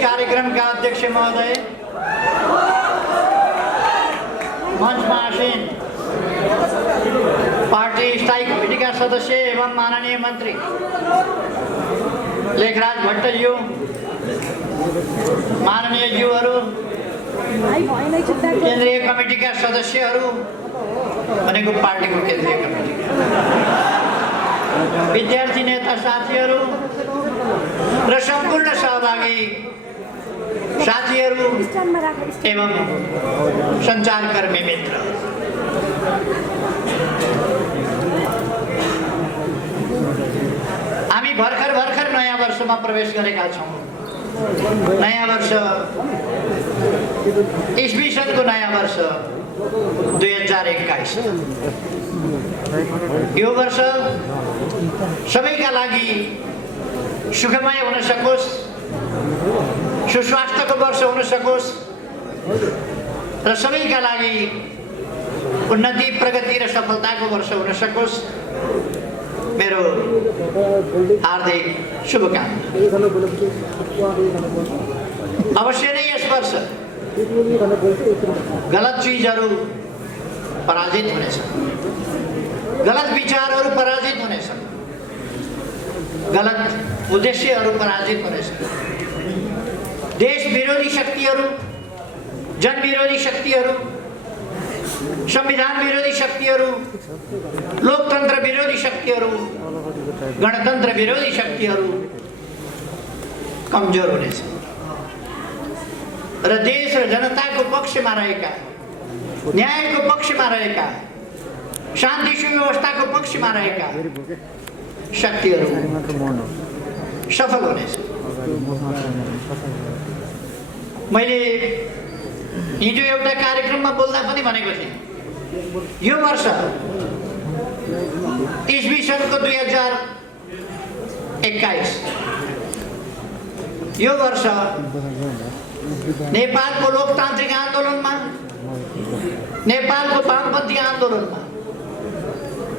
कार्यक्रमका अध्यक्ष महोदय, मञ्चमा आसीन पार्टी स्थायी कमिटीका सदस्य एवं माननीय मन्त्री लेखराज भट्टज्यू, माननीय ज्यूहरू, केन्द्रीय कमिटीका सदस्यहरू भनेको पार्टीको केन्द्रीय कमिटी, विद्यार्थी नेता साथीहरू र सम्पूर्ण सहभागी साथीहरू एवं सञ्चारकर्मी मित्र, हामी भर्खर नयाँ वर्षमा प्रवेश गरेका छौँ। नयाँ वर्ष ईस्वी सनको नयाँ वर्ष 2021। यो वर्ष सबैका लागि सुखमय हुन सकोस्, सुस्वास्थ्यको वर्ष हुन सकोस् र सबैका लागि उन्नति, प्रगति र सफलताको वर्ष हुन सकोस्, मेरो हार्दिक शुभकामना। अवश्य नै यस वर्ष गलत चीजहरू पराजित हुनेछन्, गलत विचारहरू पराजित हुनेछन्, गलत उद्देश्यहरू पराजित हुनेछन्। देश विरोधी शक्तिहरू, जनविरोधी शक्तिहरू, संविधान विरोधी शक्तिहरू, लोकतन्त्र विरोधी शक्तिहरू, गणतन्त्र विरोधी शक्तिहरू कमजोर हुनेछन् र देश र जनताको पक्षमा रहेका, न्यायको पक्षमा रहेका, शान्ति सुव्यवस्थाको पक्षमा रहेका शक्तिहरू सफल हुनेछन्। मैले हिजो एउटा कार्यक्रममा बोल्दा पनि भनेको थिएँ, यो वर्ष ईस्वी सनको 2021 यो वर्ष नेपालको लोकतान्त्रिक आन्दोलनमा, नेपालको वामपन्थी आन्दोलनमा,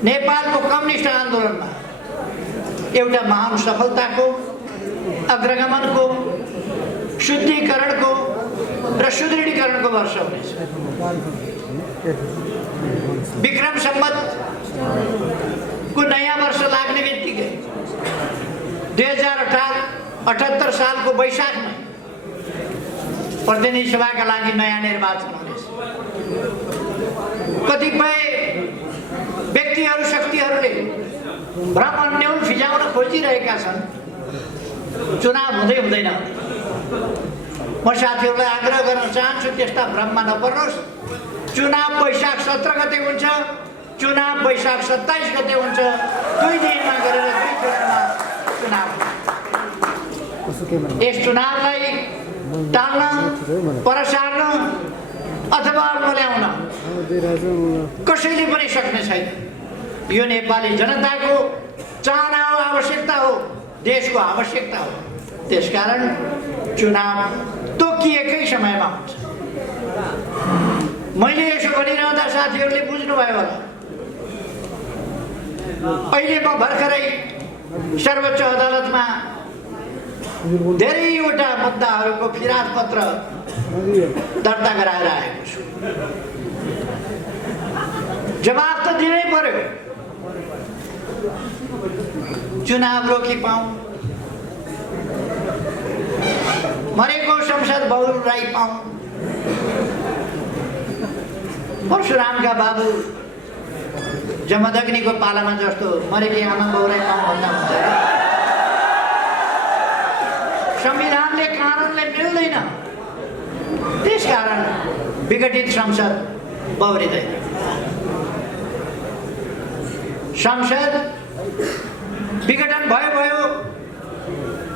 नेपालको कम्युनिस्ट आन्दोलनमा एउटा महान सफलताको, अग्रगमनको, शुद्धिकरणको र सुदृढीकरणको वर्ष हुनेछ। विक्रम सम्वतको नयाँ वर्ष लाग्ने बित्तिकै 2078 सालको वैशाखमा प्रतिनिधि सभाका लागि नयाँ निर्वाचन हुनेछ। कतिपय व्यक्तिहरू, शक्तिहरूले भ्रम अन्योल फिजाउन खोजिरहेका छन्, चुनाव हुँदैन। म साथीहरूलाई आग्रह गर्न चाहन्छु, त्यस्ता भ्रममा नपर्नुहोस्। चुनाव वैशाख 17 गते हुन्छ, चुनाव वैशाख 27 गते हुन्छ। 2 दिनमा गरेर 2 चरणमा चुनाव। यस चुनावलाई टाल्न, पर सार्न अथवा ल्याउन कसैले पनि सक्ने छैन। यो नेपाली जनताको चाहना हो, आवश्यकता हो, देशको आवश्यकता हो। त्यसकारण चुनाव तोकिएकै समयमा हुन्छ। मैले यसो भनिरहँदा साथीहरूले बुझ्नुभयो होला, अहिले म भर्खरै सर्वोच्च अदालतमा धेरैवटा मुद्दाहरूको फिराद पत्र दर्ता गराएर आएको छु। जवाफ त दिनै पर्यो। चुनाव रोकी पाऊँ, मरेको संसद बहुराई पाऊँ, परशुरामका बाबु जमदग्नीको पालामा जस्तो मरेकी आमा बहुराई पाऊँ भन्दा हुन्छ। संविधानले, कानुनले मिल्दैन। त्यसकारण विघटित संसद बहुरिँदैन। संसद विघटन भयो,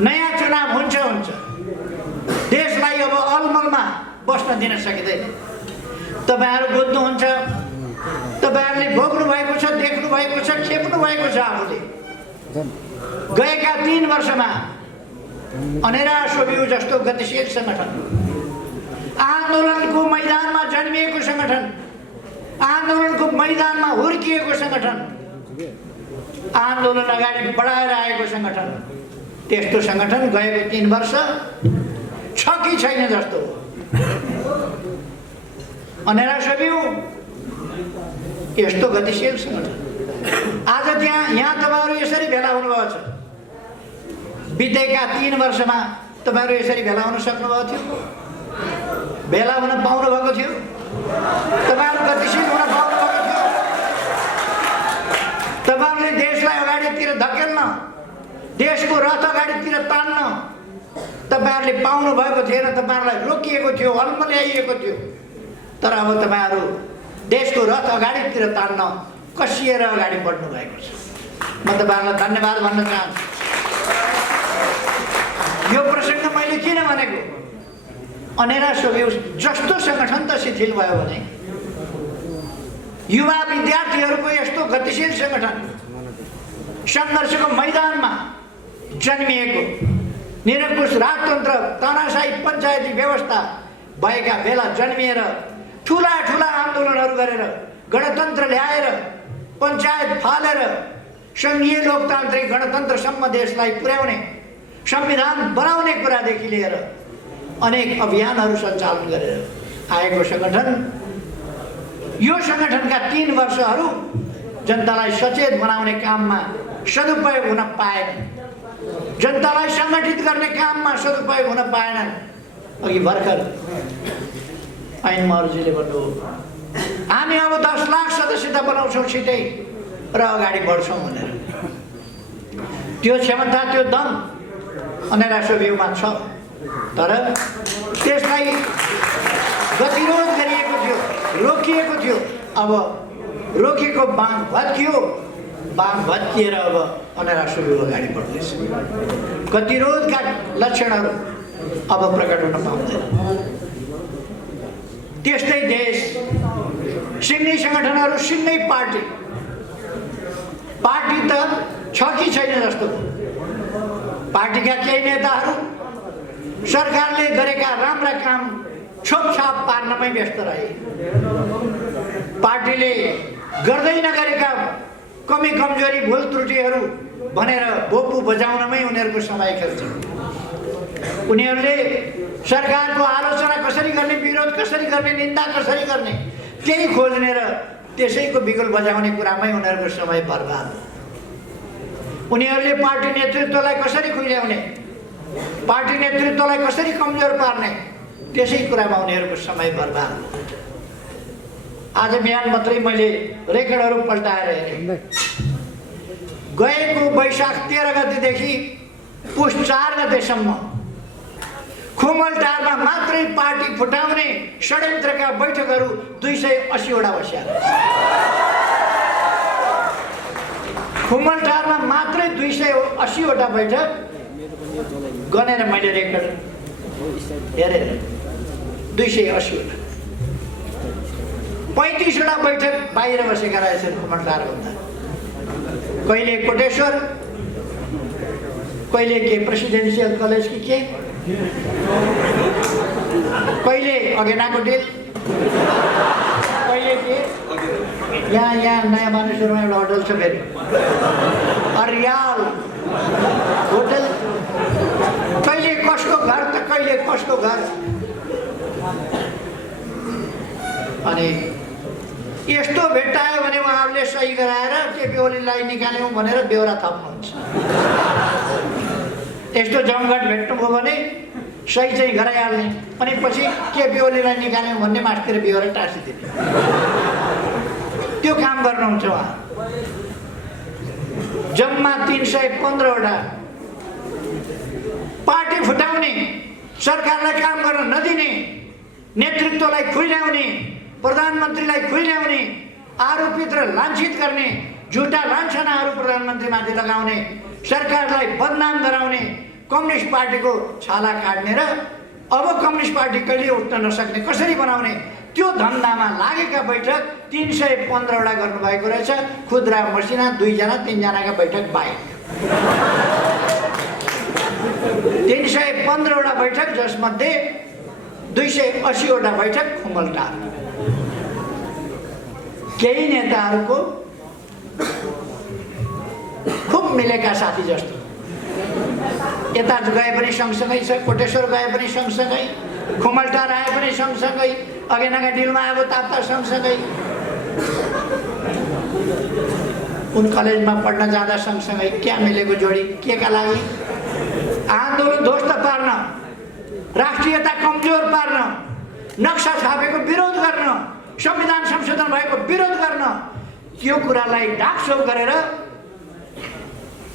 नयाँ चुनाव हुन्छ। देशलाई अब अलमलमा बस्न दिन सकिँदैन। तपाईहरु बुझ्नुहुन्छ, तपाईहरुले भोग्नु भएको छ, देख्नु भएको छ, खेप्नु भएको छ। आफूले गएका 3 वर्षमा अनेरा सोभियो जस्तो गतिशील संगठन, आन्दोलनको मैदानमा जन्मिएको संगठन, आन्दोलनको मैदानमा हुर्किएको संगठन, आन्दोलन अगाडि बढाएर आएको संगठन, त्यस्तो संगठन गएको 3 वर्ष छ कि छैन जस्तो हो। अनेरा सबिउ यस्तो गतिशील सङ्गठन आज यहाँ तपाईँहरू यसरी भेला हुनुभएको छ। बितेका 3 वर्षमा तपाईँहरू यसरी भेला हुन सक्नुभएको थियो? भेला हुन पाउनु भएको थियो? तपाईँहरू गतिशील हुन पाउनु भएको थियो? तपाईँहरूले देशलाई अगाडितिर धकेल्न, देशको रथ अगाडितिर तान्न तपाईँहरूले पाउनु भएको थिएन। तपाईँहरूलाई रोकिएको थियो, अल्मल्याइएको थियो। तर अब तपाईँहरू देशको रथ अगाडितिर तान्न कसिएर अगाडि बढ्नु भएको छ। म तपाईँहरूलाई धन्यवाद भन्न चाहन्छु। यो प्रसङ्ग मैले किन भनेको, अनेरा सोभिउ जस्तो सङ्गठन त शिथिल भयो भने युवा विद्यार्थीहरूको यस्तो गतिशील सङ्गठन सङ्घर्षको मैदानमा जन्मिएको, निरङ्कुश राजतन्त्र तानाशाही पञ्चायती व्यवस्था भएका बेला जन्मिएर ठुला ठुला आन्दोलनहरू गरेर गणतन्त्र ल्याएर पञ्चायत फालेर सङ्घीय लोकतान्त्रिक गणतन्त्रसम्म देशलाई पुर्याउने, संविधान बनाउने कुरादेखि लिएर अनेक अभियानहरू सञ्चालन गरेर आएको सङ्गठन। यो सङ्गठनका 3 वर्षहरू जनतालाई सचेत बनाउने काममा सदुपयोग हुन पाएन, जनतालाई सङ्गठित गर्ने काममा सदुपयोग हुन पाएनन्। अघि भर्खर ऐन महर्जीले भन्नुभयो हामी अब 10 लाख सदस्यता बनाउँछौँ छिटै र अगाडि बढ्छौँ भनेर। त्यो क्षमता, त्यो दम अनेरा सोभिउमा छ, तर त्यसलाई गतिरोध गरिएको थियो, रोकिएको थियो। अब रोकेको बाँध भत्कियो, बाँध भत्किएर अब अनेरा सोभिउ अगाडि बढ्दैछ। गतिरोधका लक्षणहरू अब प्रकट हुन पाउँदैन। त्यस्तै देश, सिङ्गै सङ्गठनहरू, सिङ्गै पार्टी त छ कि छैन जस्तो। पार्टीका केही नेताहरू सरकारले गरेका राम्रा काम छोपछाप पार्नमै व्यस्त रहे। पार्टीले गर्दै नगरेका कमी कमजोरी भुल त्रुटिहरू भनेर बोपु बजाउनमै उनीहरूको समय खर्च। उनीहरूले सरकारको आलोचना कसरी गर्ने, विरोध कसरी गर्ने, निन्दा कसरी गर्ने त्यही खोज्ने र त्यसैको बिगुल बजाउने कुरामै उनीहरूको समय बर्बाद। उनीहरूले पार्टी नेतृत्वलाई कसरी खुइल्याउने, पार्टी नेतृत्वलाई कसरी कमजोर पार्ने त्यसै कुरामा उनीहरूको समय बर्बाद। आज बिहान मात्रै मैले रेकर्डहरू पल्टाएर हेरेँ। गएको वैशाख 13 गतेदेखि पुष 4 गतेसम्म खुमलटारमा मात्रै पार्टी फुटाउने षड्यन्त्रका बैठकहरू 280 वटा बस्या। खुमलटारमा मात्रै 280 वटा बैठक गनेर मैले रेकर्ड हेरेर 280 वटा। 35 वटा बैठक बाहिर बसेका रहेछन् खुमलटारभन्दा। कहिले कोटेश्वर, कहिले के प्रेसिडेन्सियल कलेज कि के, कहिले अगेनाको डेल, कहिले के यहाँ नयाँ मानेश्वरमा एउटा होटल छ फेरि अर्याल होटल, कहिले कसको घर त कहिले कसको घर। अनि यस्तो भेट्टायो भने उहाँहरूले सही गराएर केपी ओलीलाई निकाल्यौँ भनेर बेहोरा थप्नुहुन्छ। यस्तो जमघट भेट्नुभयो भने सही चाहिँ गराइहाल्ने, अनि पछि केपी ओलीलाई निकाल्यौँ भन्ने मास्तिर बेहोरा टाँसिदिने, त्यो काम गर्नुहुन्छ उहाँ। जम्मा 315 वटा पार्टी फुटाउने, सरकारलाई काम गर्न नदिने, नेतृत्वलाई खुइल्याउने, प्रधानमन्त्रीलाई खुइल्याउने, आरोपित र लाञ्छित गर्ने, झुटा लाञ्छनाहरू प्रधानमन्त्रीमाथि लगाउने, सरकारलाई बदनाम गराउने, कम्युनिस्ट पार्टीको छाला काट्ने र अब कम्युनिस्ट पार्टी कहिले उठ्न नसक्ने कसरी बनाउने, त्यो धन्दामा लागेका बैठक 315 वटा गर्नुभएको रहेछ। खुद्रा मसिना 2 जना 3 जनाका बैठक बाहेक 315 वटा बैठक, जसमध्ये 280 वटा बैठक खुमलटार। केही नेताहरूको खुब मिलेका साथी जस्तो यता गए पनि सँगसँगै छ, कोटेश्वर गए पनि सँगसँगै, खुमलटार आए पनि सँगसँगै, अगेनाका डिलमा आयो ताप्ता सँगसँगै, उन कलेजमा पढ्न जाँदा सँगसँगै। क्या मिलेको जोडी, के का लागि? आन्दोलन ध्वस्त पार्न, राष्ट्रियता कमजोर पार्न, नक्सा छापेको विरोध गर्न, संविधान संशोधन भएको विरोध गर्न, त्यो कुरालाई ढाकछोप गरेर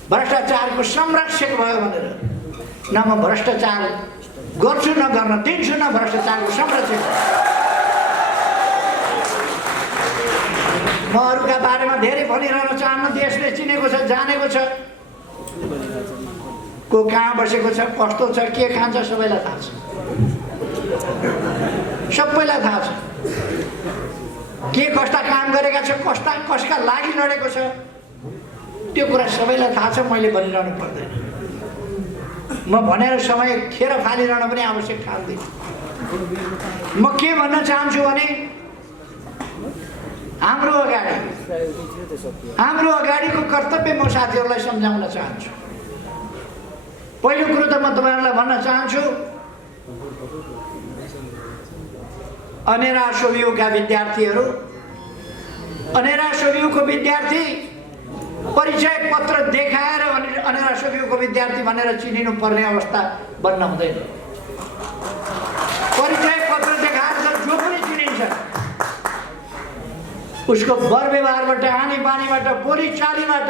भ्रष्टाचारको संरक्षक भयो भनेर न म भ्रष्टाचार गर्छु न गर्न दिन्छु न भ्रष्टाचारको संरक्षक। म अरूका बारेमा धेरै भनिरहन चाहन्न। देशले चिनेको छ, जानेको छ, को कहाँ बसेको छ, कस्तो छ, के खान्छ, सबैलाई थाहा छ। सबैलाई थाहा छ के कस्ता काम गरेका छ, कसका लागि लडेको छ, त्यो कुरा सबैलाई थाहा छ। मैले भनिरहनु पर्दैन। म भनेर समय खेर फालिरहन पनि आवश्यक ठान्दिनँ। म के भन्न चाहन्छु भने हाम्रो अगाडिको कर्तव्य म साथीहरूलाई सम्झाउन चाहन्छु। पहिलो कुरो त म तपाईँहरूलाई भन्न चाहन्छु, अनेरा सोभियूका विद्यार्थीहरू, अनेरा सोभियूको विद्यार्थी परिचय पत्र देखाएर अनेरा सोभियूको विद्यार्थी भनेर चिनिनु पर्ने अवस्था बन्न हुँदैन। परिचय पत्र देखाएर जो पनि चिनिन्छ, उसको वर व्यवहारबाट, आनी बानीबाट, बोली चालीबाट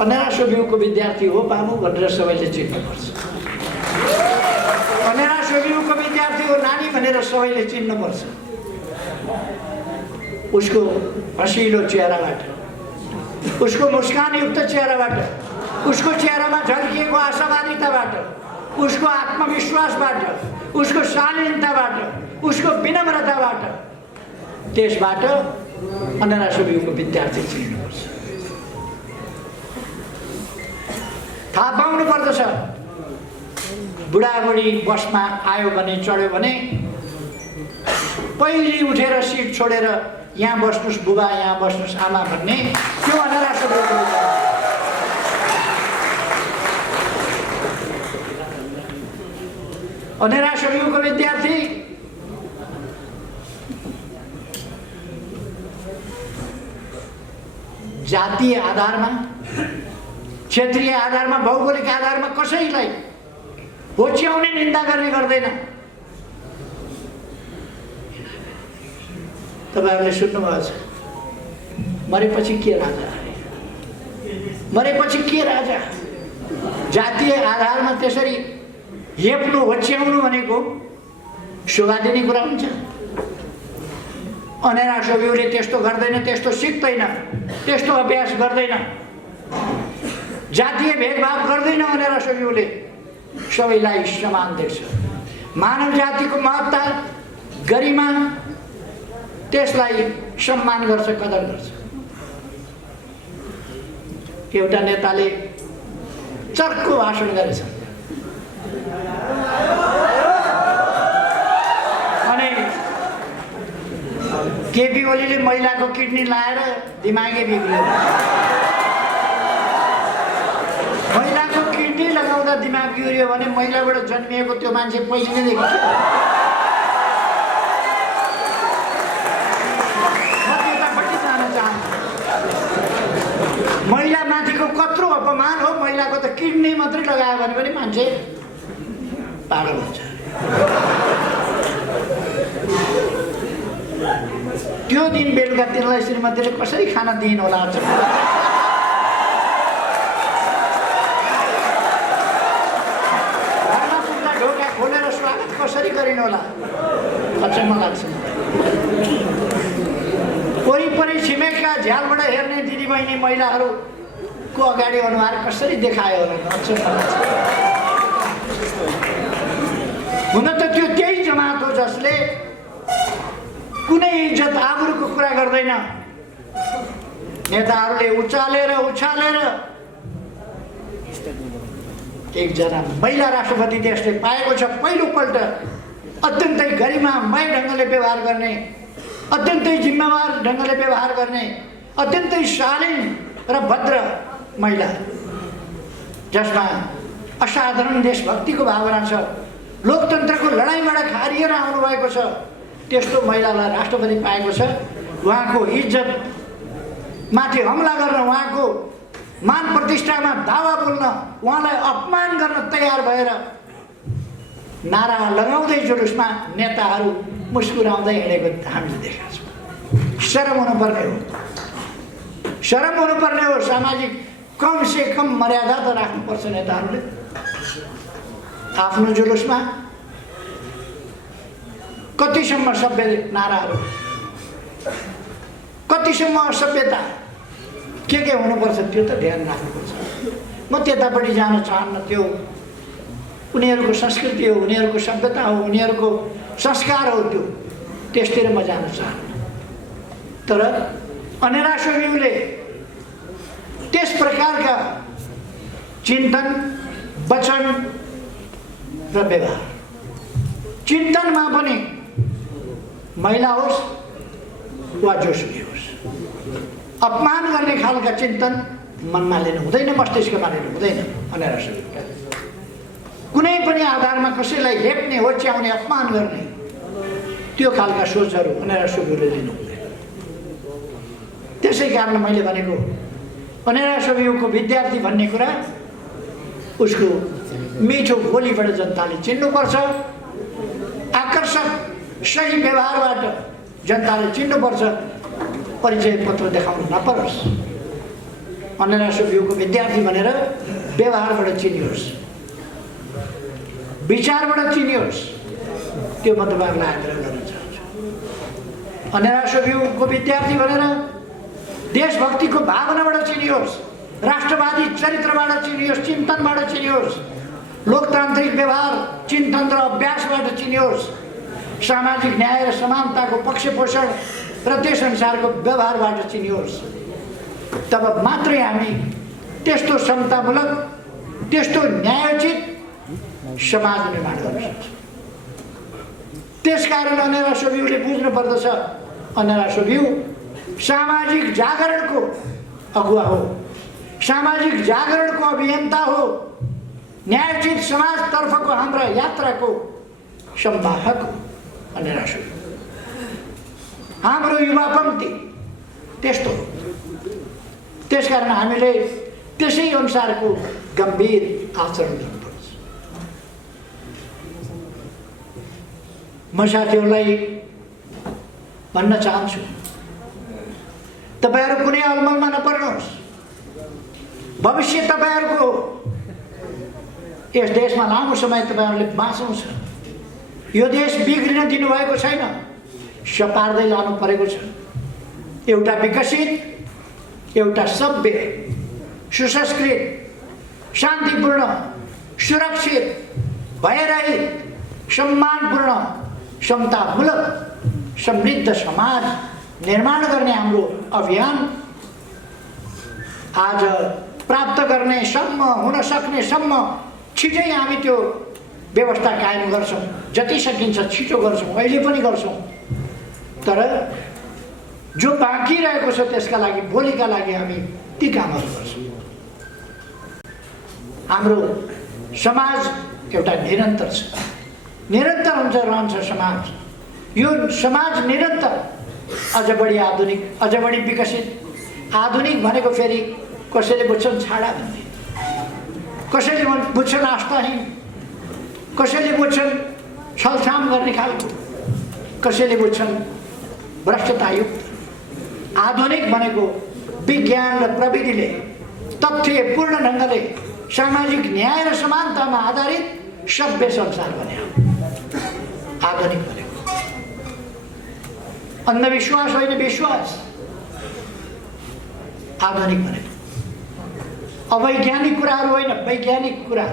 अनेरा सोभियूको विद्यार्थी हो बाबु भनेर सबैले चिन्नुपर्छ। अनेरा सोभियूको विद्यार्थी हो नानी भनेर सबैले चिन्नुपर्छ। उसको हँसिलो चेहराबाट, उसको मुस्कानयुक्त चेहराबाट, उसको चेहरामा झल्किएको आशावादिताबाट, उसको आत्मविश्वासबाट, उसको शालीनताबाट, उसको विनम्रताबाट, त्यसबाट अनेरा सोभियूको विद्यार्थी चिन्नुपर्छ। थाहा पाउनु पर्दछ। बुढाबुढी बसमा आयो भने, चढ्यो भने पहिले उठेर सिट छोडेर यहाँ बस्नुस् बुबा, यहाँ बस्नुस् आमा भन्ने त्यो अनेरा सोभियूको विद्यार्थी। अनेरा सोभियूको विद्यार्थी जातीय आधारमा, क्षेत्रीय आधारमा, भौगोलिक आधारमा कसैलाई होच्याउने निन्दा गर्ने गर्दैन। तपाईहरुले सुन्नुभएको छ, मरेपछि के राजा, मरेपछि के राजा। जातीय आधारमा त्यसरी हेप्नु, होच्याउनु भनेको शोभा दिने कुरा हुन्छ। अनेरा सोभियूले त्यस्तो गर्दैन, त्यस्तो सिक्दैन, त्यस्तो अभ्यास गर्दैन, जातीय भेदभाव गर्दैन। अनेरा सोभियूले सबैलाई समान देख्छ। मानव जातिको महत्ता, गरिमा, त्यसलाई सम्मान गर्छ, कदर गर्छ। एउटा नेताले चर्को भाषण गरेछ अनि केपी ओलीले महिलाको किडनी लाएर दिमागै बिग्रियो। महिलाको किडनी लगाउँदा दिमाग बिग्रियो भने महिलाबाट जन्मिएको त्यो मान्छे पहिले नै देखिन्छ। महिला माथिको कत्रो अपमान हो। महिलाको त किडनी मात्रै लगायो भने पनि मान्छे पागल हुन्छ। त्यो दिन बेलुका तिनलाई श्रीमतीले कसरी खाना दिइन् होला, घरमा पुग्दा ढोका खोलेर स्वागत कसरी गरिन् होला, अचम्म लाग्छ। वरिपरि छिमेकका झ्यालबाट हेर्ने दिदीबहिनी महिलाहरूको अगाडि अनुहार कसरी देखायो होला, अचम्म लाग्छ। हुन त त्यो त्यही जमात हो जसले कुनै इज्जत आबरुको कुरा गर्दैन। नेताहरूले उचालेर उछालेर एकजना महिला राष्ट्रपति देशले पाएको छ। पहिलोपल्ट अत्यन्तै गरिमामय ढङ्गले व्यवहार गर्ने, अत्यन्तै जिम्मेवार ढङ्गले व्यवहार गर्ने, अत्यन्तै शालीन र भद्र महिला जसमा असाधारण देशभक्तिको भावना छ, लोकतन्त्रको लडाइँबाट खारिएर आउनुभएको छ, त्यस्तो महिलालाई राष्ट्रपति पाएको छ। उहाँको इज्जत माथि हमला गर्न, उहाँको मान प्रतिष्ठामा दावा बोल्न, उहाँलाई अपमान गर्न तयार भएर नारा लगाउँदै जुलुसमा नेताहरू मुस्कुराउँदै हिँडेको हामीले देखेका छौँ। शरम हुनुपर्ने हो, शरम हुनुपर्ने हो। सामाजिक कम से कम मर्यादा त राख्नुपर्छ नेताहरूले। आफ्नो जुलुसमा कतिसम्म सभ्य नाराहरू, कतिसम्म असभ्यता के हुनुपर्छ त्यो त ध्यान राख्नुपर्छ। म त्यतापट्टि जान चाहन्न। त्यो उनीहरूको संस्कृति हो, उनीहरूको सभ्यता हो, उनीहरूको संस्कार हो, त्यो त्यसतिर म जान चाहन्न। तर अनेरा सोभियुले त्यस प्रकारका चिन्तन, वचन र व्यवहार, चिन्तनमा पनि महिला होस् वा जोसुकै होस्, अपमान गर्ने खालका चिन्तन मनमा लिनु हुँदैन, मस्तिष्कमा लिनु हुँदैन। अनेरा सोभियुले कुनै पनि आधारमा कसैलाई हेप्ने, होच्याउने, अपमान गर्ने त्यो खालका सोचहरू अनेरा सोभियुले लिनु हुँदैन। त्यसै कारण मैले भनेको अनेरा सोभियुको विद्यार्थी भन्ने कुरा उसको मिठो बोलीबाट जनताले चिन्नुपर्छ, आकर्षक सही व्यवहारबाट जनताले चिन्नुपर्छ, परिचय पत्र देखाउनु नपरोस्। अनेरा सोभियुको विद्यार्थी भनेर व्यवहारबाट चिनियोस्, विचारबाट चिनियोस्, त्यो म तपाईँहरूलाई आग्रह गर्न चाहन्छु। अनेरा सोभियुको विद्यार्थी भनेर देशभक्तिको भावनाबाट चिनियोस्, राष्ट्रवादी चरित्रबाट चिनियोस्, चिन्तनबाट चिनियोस्, लोकतान्त्रिक व्यवहार, चिन्तन र अभ्यासबाट चिनियोस्, सामाजिक न्याय र समानताको पक्षपोषण र त्यसअनुसारको व्यवहारबाट चिनियोस्। तब मात्रै हामी त्यस्तो समतामूलक, त्यस्तो न्यायोचित समाज निर्माण गर्न सक्छौँ। त्यसकारण अनेरा सोभियुले बुझ्नु पर्दछ, अनेरा सोभियु सामाजिक जागरणको अगुवा हो, सामाजिक जागरणको अभियन्ता हो, न्यायोचित समाजतर्फको हाम्रा यात्राको संवाहक हो अनेरा सोभियु। हाम्रो युवा पङ्क्ति त्यस्तो हो। त्यसकारण हामीले त्यसै अनुसारको गम्भीर आचरण गर्नुपर्छ। म साथीहरूलाई भन्न चाहन्छु, तपाईहरू कुनै अलमलमा नपर्नुहोस्। भविष्य तपाईहरूको यस देशमा लामो समय तपाईहरूले बाँच्नु छ। यो देश बिग्रिन दिनुभएको छैन, सपार्दै लानु परेको छ। एउटा विकसित, एउटा सभ्य, सुसंस्कृत, शान्तिपूर्ण, सुरक्षित, भयरहित, सम्मानपूर्ण, समतामूलक, समृद्ध समाज निर्माण गर्ने हाम्रो अभियान आज प्राप्त गर्ने सम्म, हुन सक्ने सम्म छिटै हामी त्यो व्यवस्था कायम गर्छौँ। जति सकिन्छ छिटो गर्छौँ, अहिले पनि गर्छौँ। तर जो बाँकी रहेको छ त्यसका लागि, भोलिका लागि हामी ती कामहरू गर्छौँ। हाम्रो समाज एउटा निरन्तर छ, निरन्तर हुन्छ, रहन्छ समाज। यो समाज निरन्तर अझ बढी आधुनिक, अझ बढी विकसित। आधुनिक भनेको फेरि कसैले बुझ्छन् छाडा भन्ने, कसैले बुझ्छन् आस्थाहीन, कसैले बुझ्छन् छलछाम गर्ने खालको, कसैले बुझ्छन् भ्रष्टतायुक्त। आधुनिक भनेको विज्ञान र प्रविधिले तथ्यपूर्ण ढङ्गले सामाजिक न्याय र समानतामा आधारित सभ्य संसार बन्यो आधुनिक भनेको। अन्धविश्वास होइन, विश्वास आधुनिक भनेको। अवैज्ञानिक कुराहरू होइन, वैज्ञानिक कुरा,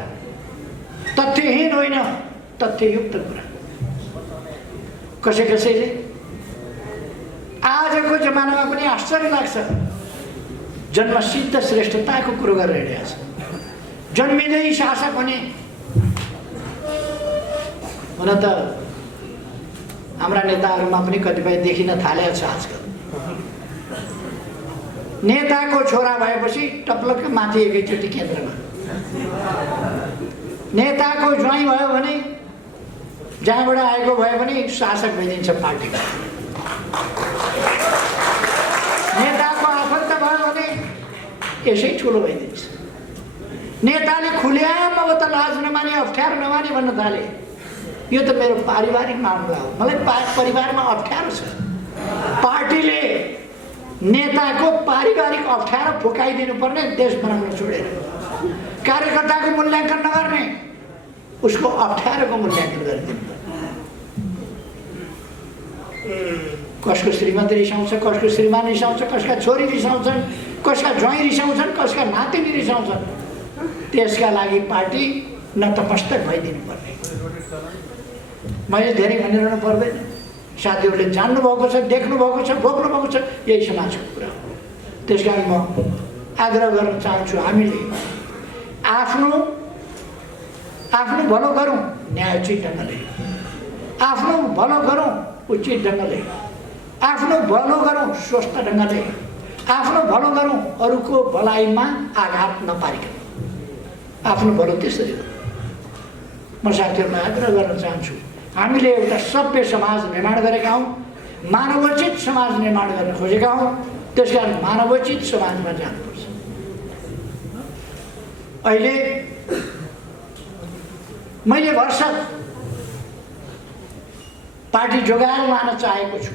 तथ्यहीन होइन, तथ्ययुक्त कुरा। कसैले आजको जमानामा पनि आश्चर्य लाग्छ, जन्मसिद्ध श्रेष्ठताको कुरो गरेर हिँडेको छ। जन्मिँदै शासक हुने, हुन त हाम्रा नेताहरूमा पनि कतिपय देखिन थालेको छ आजकल। नेताको छोरा भएपछि टप्लक्क माथि एकैचोटि केन्द्रमा, नेताको ज्वाइँ भयो भने जहाँबाट आएको भयो भने शासक भइदिन्छ पार्टीको। नेताको आफन्त भयो भने यसै ठुलो भइदिन्छ। नेताले खुलेआम अब त लाज नमाने अप्ठ्यारो नमाने भन्न थाले, यो त मेरो पारिवारिक मामला हो, मलाई परिवारमा अप्ठ्यारो छ। पार्टीले नेताको पारिवारिक अप्ठ्यारो फुकाइदिनु पर्ने, देश बनाउन छोडेर कार्यकर्ताको मूल्याङ्कन नगर्ने, उसको अप्ठ्यारोको मूल्याङ्कन गरिदिनु पर्ने। कसको श्रीमती रिसाउँछ, कसको श्रीमान रिसाउँछ, कसका छोरी रिसाउँछन्, कसका ज्वाइँ रिसाउँछन्, कसका नातिनी रिसाउँछन्, त्यसका लागि पार्टी नतमस्तक भइदिनु पर्ने। मैले धेरै भनिरहनु पर्दैन, साथीहरूले जान्नुभएको छ, देख्नुभएको छ, भोग्नुभएको छ, यही समाजको कुरा हो। त्यस कारण म आग्रह गर्न चाहन्छु, हामीले आफ्नो भलो गरौँ न्यायोचित ढङ्गले, आफ्नो भलो गरौँ उचित ढङ्गले, आफ्नो भलो गरौँ स्वस्थ ढङ्गले, आफ्नो भलो गरौँ अरूको भलाइमा आघात नपारिकन, आफ्नो भलो त्यसरी गरौँ। म साथीहरूलाई आग्रह गर्न चाहन्छु, हामीले एउटा सभ्य समाज निर्माण गरेका हौँ, मानवोचित समाज निर्माण गर्न खोजेका हौँ। त्यसकारण मानवोचित समाजमा जानुपर्छ। अहिले मैले भरसक पार्टी जोगाएर लान चाहेको छु।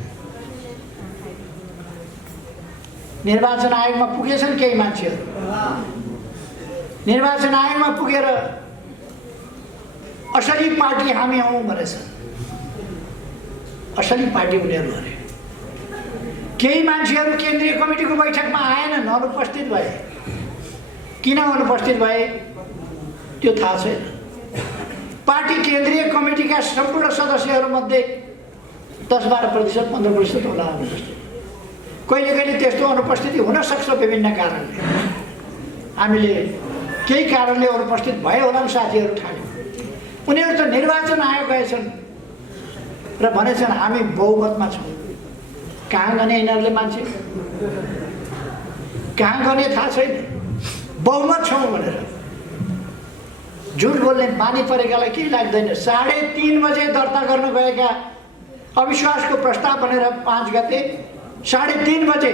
निर्वाचन आयोगमा पुगेछन् केही मान्छेहरू, निर्वाचन आयोगमा पुगेर असली पार्टी हामी हौँ भनेछन्। असली पार्टी उनीहरू अरे। केही मान्छेहरू केन्द्रीय कमिटीको बैठकमा आएनन्, अनुपस्थित भए। किन अनुपस्थित भए त्यो थाहा छैन। पार्टी केन्द्रीय कमिटीका सम्पूर्ण सदस्यहरूमध्ये 10-12%, 15% होला अनुपस्थित। कहिले कहिले त्यस्तो अनुपस्थिति हुन सक्छ विभिन्न कारणले। हामीले केही कारणले अनुपस्थित भए होला साथीहरू ठान्यौँ। उनीहरू त निर्वाचन आयोग गएछन् र भनेछन् हामी बहुमतमा छौँ। कहाँ गने यिनीहरूले मान्छे, कहाँ गने थाहा छैन, बहुमत छौँ भनेर। झुट बोल्ने बानी परेकालाई केही लाग्दैन। 3:30 बजे दर्ता गर्न गएका अविश्वासको प्रस्ताव भनेर 5 गते 3:30 बजे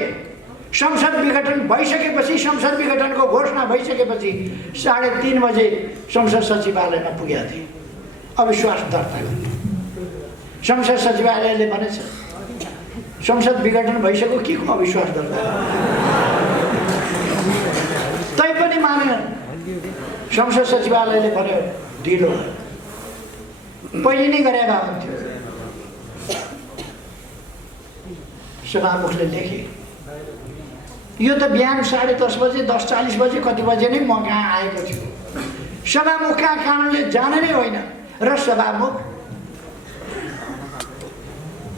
संसद विघटन भइसकेपछि, संसद विघटनको घोषणा भइसकेपछि 3:30 बजे संसद सचिवालयमा पुगेका थिए अविश्वास दर्ता गर्ने। संसद सचिवालयले भनेछ संसद विघटन भइसक्यो, के को अविश्वास दर्ता, तैपनि मानेनन्। संसद सचिवालयले भन्यो ढिलो, पहिले नै गरे भए हुन्थ्यो। सभामुखले लेखे यो त बिहान 10:30 बजे 10:40 बजे कति बजे नै म कहाँ आएको छु। सभामुखका कारणले जाने नै होइन र सभामुख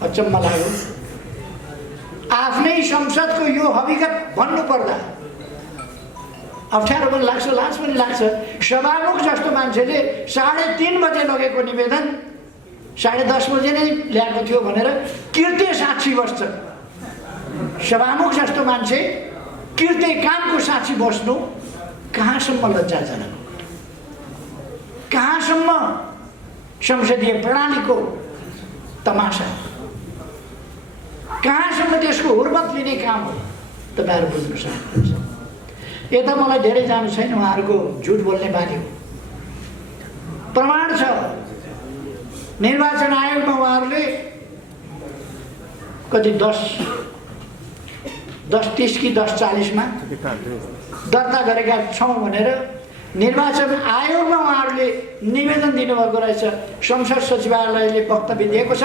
अचम्म लाग्यो। आफ्नै संसदको यो हकीकत भन्नु पर्दा अप्ठ्यारो पनि लाग्छ, लाज पनि लाग्छ। सभामुख जस्तो मान्छेले 3:30 बजे लगेको निवेदन 10:30 बजे नै ल्याएको थियो भनेर कृत्य साक्षी बस्छ। सभामुख जस्तो मान्छे कृत्य कामको साक्षी बस्नु कहाँसम्म लज्जाजनक, कहाँसम्म संसदीय प्रणालीको तमासा, कहाँसम्म त्यसको हुर्मत लिने काम हो, तपाईँहरू बुझ्नु सक्नुहुन्छ। यता मलाई धेरै जानु छैन, उहाँहरूको झुट बोल्ने बानी हो। प्रमाण छ निर्वाचन आयोगमा उहाँहरूले कति 10:30 कि 10:40 दर्ता गरेका छौँ भनेर निर्वाचन आयोगमा उहाँहरूले निवेदन दिनुभएको रहेछ। संसद सचिवालयले वक्तव्य दिएको छ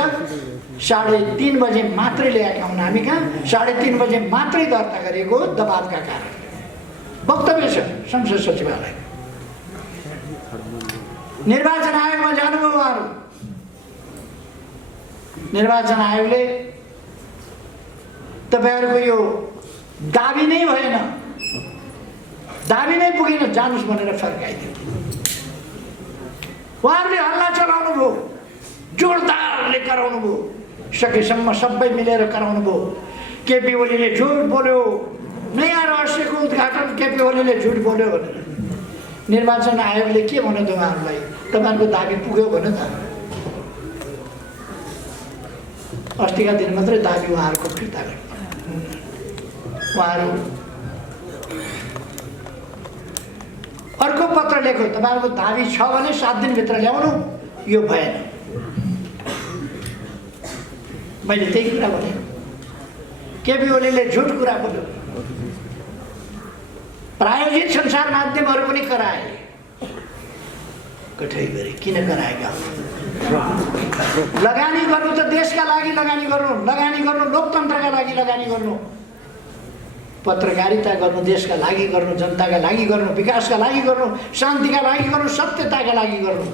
3:30 बजे मात्रै ल्याएका हुन् हामी कहाँ, 3:30 बजे मात्रै दर्ता गरेको दबावका कारण वक्तव्य छ संसद सचिवालय। निर्वाचन आयोगमा जानुभयो उहाँहरू। निर्वाचन आयोगले तपाईँहरूको यो दाबी नै भएन, दाबी नै पुगेन, जानुस् भनेर फर्काइदियो। उहाँहरूले हल्ला चलाउनु भयो, जोरदारले कराउनु भयो, सकेसम्म सबै मिलेर कराउनु भयो। केपी ओलीले झुट बोल्यो, नयाँ रहस्यको उद्घाटन केपी ओलीले झुट बोल्यो भनेर निर्वाचन आयोगले के भन्यो तपाईँहरूलाई, तपाईँहरूको दाबी पुग्यो भन्यो त। अस्तिका दिन मात्रै दाबी उहाँहरूको फिर्ता गर्नु। उहाँहरू अर्को पत्र लेख्यो, तपाईँहरूको दाबी छ भने 7 दिनभित्र ल्याउनु, यो भएन। मैले त्यही कुरा भने। केपी ओलीले झुट कुरा बोल्यो। प्रायोजित सञ्चार माध्यमहरू पनि कराए। कठै गरे, किन कराएका? लगानी गर्नु त देशका लागि लगानी गर्नु, लगानी गर्नु लोकतन्त्रका लागि लगानी गर्नु, पत्रकारिता गर्नु देशका लागि गर्नु, जनताका लागि गर्नु, विकासका लागि गर्नु, शान्तिका लागि गर्नु, सत्यताका लागि गर्नु।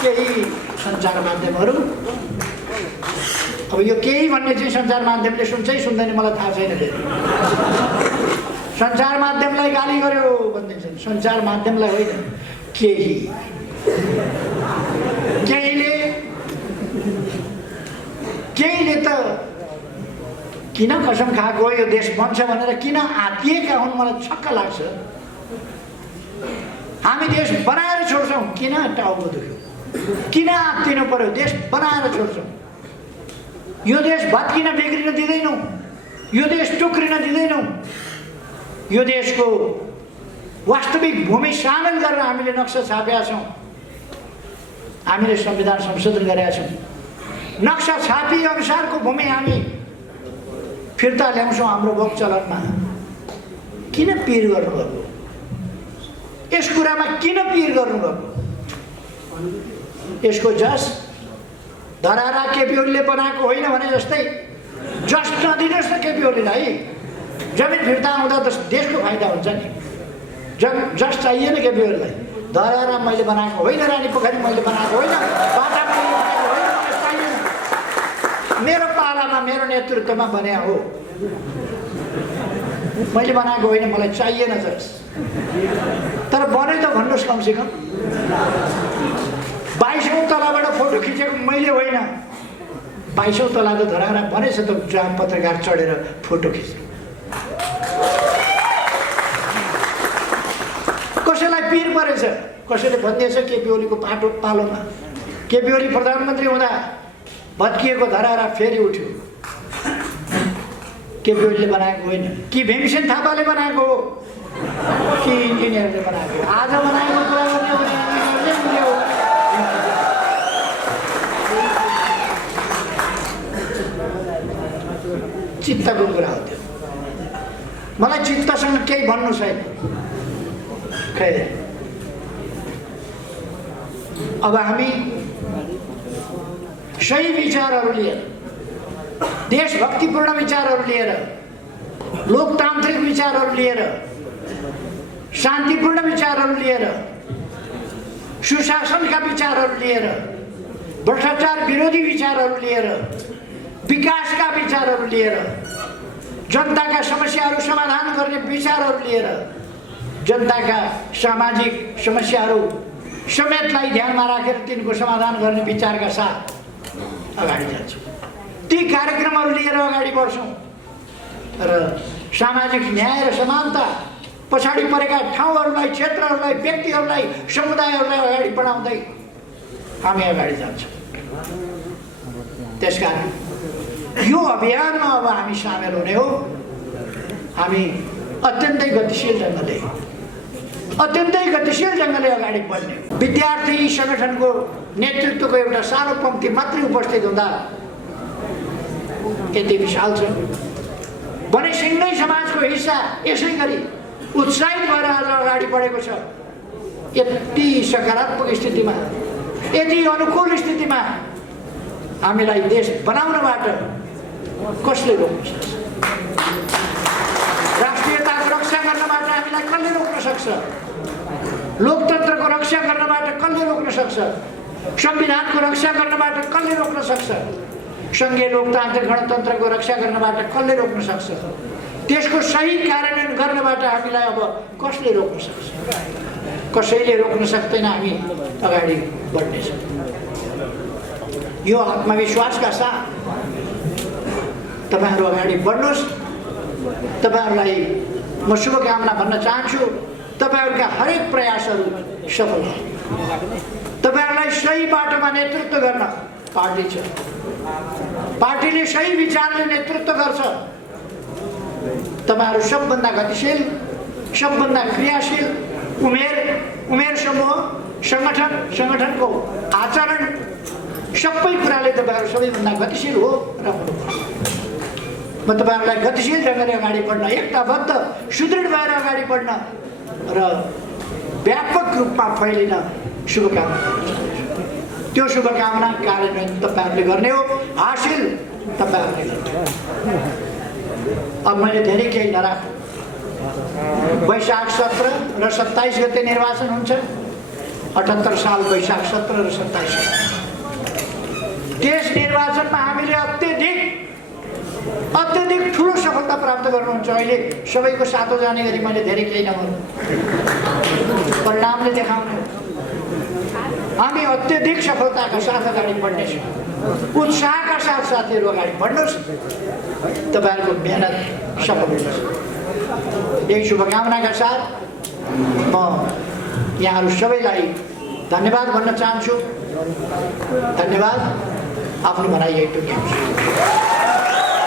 केही सञ्चार माध्यमहरू, अब यो केही भन्ने चाहिँ सञ्चार माध्यमले सुन्छै सुन्दैन मलाई थाहा छैन। सञ्चार माध्यमलाई गाली गर्यो भनिदिन्छन्, सञ्चार माध्यमलाई होइन। केहीले त किन कसम खाएको यो देश बन्छ भनेर किन आत्तिएका हुन् मलाई छक्क लाग्छ। हामी देश बनाएर छोड्छौँ, किन टाउको दुख्यो, किन आत्तिनु पर्यो? देश बनाएर छोड्छौँ। यो देश भत्किन बिग्रिन दिँदैनौँ, यो देश टुक्रिन दिँदैनौँ। यो देशको वास्तविक भूमि सामेल गरेर हामीले नक्सा छापेका छौँ, हामीले संविधान संशोधन गरेका छौँ। नक्सा छापी अनुसारको भूमि हामी फिर्ता ल्याउँछौँ हाम्रो भोग चलनमा। किन पिर गर्नुभएको? यस कुरामा किन पिर गर्नुभएको? यसको जस धरारा केपी ओलीले बनाएको होइन भने जस्तै जस नदिनुहोस् न केपी ओलीलाई। जमिन फिर्ता आउँदा त देशको फाइदा हुन्छ नि। जस चाहिएन केपी ओलीलाई। धरारा मैले बनाएको होइन, रानी पोखरी मैले बनाएको होइन, बाटा मैले बनाएको होइन, मलाई चाहिएन। मेरो पालामा मेरो नेतृत्वमा बने हो, मैले बनाएको होइन, मलाई चाहिएन जस। तर बने त भन्नुहोस् कमसेकम। 22औं तलाबाट फोटो खिचेको मैले होइन, 22औं तला त धरारा बनेछ त, जहाँ पत्रकार चढेर फोटो खिच्नु। कसैलाई पिर परेछ, कसैले भनिदिएछ केपी ओलीको पालोमा। केपी ओली प्रधानमन्त्री हुँदा भत्किएको धरारा फेरि उठ्यो। केपी ओलीले बनाएको होइन कि भीमसेन थापाले बनाएको हो कि इन्जिनियरले बनाएको? आज बनाएको कुरा गर्ने हो भने चित्तको कुरा हो त्यो। मलाई चित्तसँग केही भन्नु छैन। खै अब हामी सही विचारहरू लिएर, देशभक्तिपूर्ण विचारहरू लिएर, लोकतान्त्रिक विचारहरू लिएर, शान्तिपूर्ण विचारहरू लिएर, सुशासनका विचारहरू लिएर, भ्रष्टाचार विरोधी विचारहरू लिएर, विकासका विचारहरू लिएर, जनताका समस्याहरू समाधान गर्ने विचारहरू लिएर, जनताका सामाजिक समस्याहरू समेतलाई ध्यानमा राखेर तिनको समाधान गर्ने विचारका साथ अगाडि जान्छौँ। ती कार्यक्रमहरू लिएर अगाडि बढ्छौँ र सामाजिक न्याय र समानता, पछाडि परेका ठाउँहरूलाई, क्षेत्रहरूलाई, व्यक्तिहरूलाई, समुदायहरूलाई अगाडि बढाउँदै हामी अगाडि जान्छौँ। त्यसकारण यो अभियानमा अब हामी सामेल हुने हो। हामी अत्यन्तै गतिशील ढङ्गले अगाडि बढ्ने। विद्यार्थी सङ्गठनको नेतृत्वको एउटा सानो पङ्क्ति मात्रै उपस्थित हुँदा यति विशाल छ भने सिङ्गै समाजको हिस्सा यसै गरी उत्साहित भएर आज अगाडि बढेको छ। यति सकारात्मक स्थितिमा, यति अनुकूल स्थितिमा हामीलाई देश बनाउनबाट कसले रोक्न सक्छ? राष्ट्रियताको रक्षा गर्नबाट हामीलाई कसले रोक्न सक्छ? लोकतन्त्रको रक्षा गर्नबाट कसले रोक्न सक्छ? संविधानको रक्षा गर्नबाट कसले रोक्न सक्छ? सङ्घीय लोकतान्त्रिक गणतन्त्रको रक्षा गर्नबाट कसले रोक्न सक्छ? त्यसको सही कार्यान्वयन गर्नबाट हामीलाई अब कसले रोक्न सक्छ? कसैले रोक्न सक्दैन। हामी अगाडि बढ्नेछौँ यो आत्मविश्वासका साथ। तपाईँहरू अगाडि बढ्नुहोस्। तपाईँहरूलाई म शुभकामना भन्न चाहन्छु। तपाईहरुका हरेक प्रयासहरू सफल होस्। तपाईहरुलाई सही बाटोमा नेतृत्व गर्न पार्टी छ। पार्टीले सही विचारले नेतृत्व गर्छ। तपाईहरु सबभन्दा गतिशील, सबभन्दा क्रियाशील, उमेर समूह, संगठनको आचरण सबै कुराले तपाईहरु सबैभन्दा गतिशील हो र म तपाईहरुलाई गतिशील ढङ्गले अगाडि बढ्न, एकताबद्ध सुदृढ भएर अगाडि बढ्न र व्यापक रूपमा फैलिन शुभकामना। त्यो शुभकामना कार्यान्वयन तपाईहरुले गर्ने हो, हासिल तपाईहरुले गर्ने। अब मैले धेरै केही नराख। वैशाख 17 र 27 गते निर्वाचन हुन्छ। 78 साल वैशाख 17 र 27 गते त्यस निर्वाचनमा हामीले अत्यधिक ठुलो सफलता प्राप्त गर्नुहुन्छ। अहिले सबैको सातो जाने गरी मैले धेरै केही नगर्नु, परिणामले देखाउने। हामी अत्यधिक सफलताका साथ अगाडि बढ्नेछौँ। उत्साहका साथ साथीहरू अगाडि बढ्नुहोस्। तपाईहरुको मेहनत सफल हुन्छ। यही शुभकामनाका साथ म यहाँहरू सबैलाई धन्यवाद भन्न चाहन्छु। धन्यवाद। आफ्नो भनाइ यही टुङ्ग्याउँछु।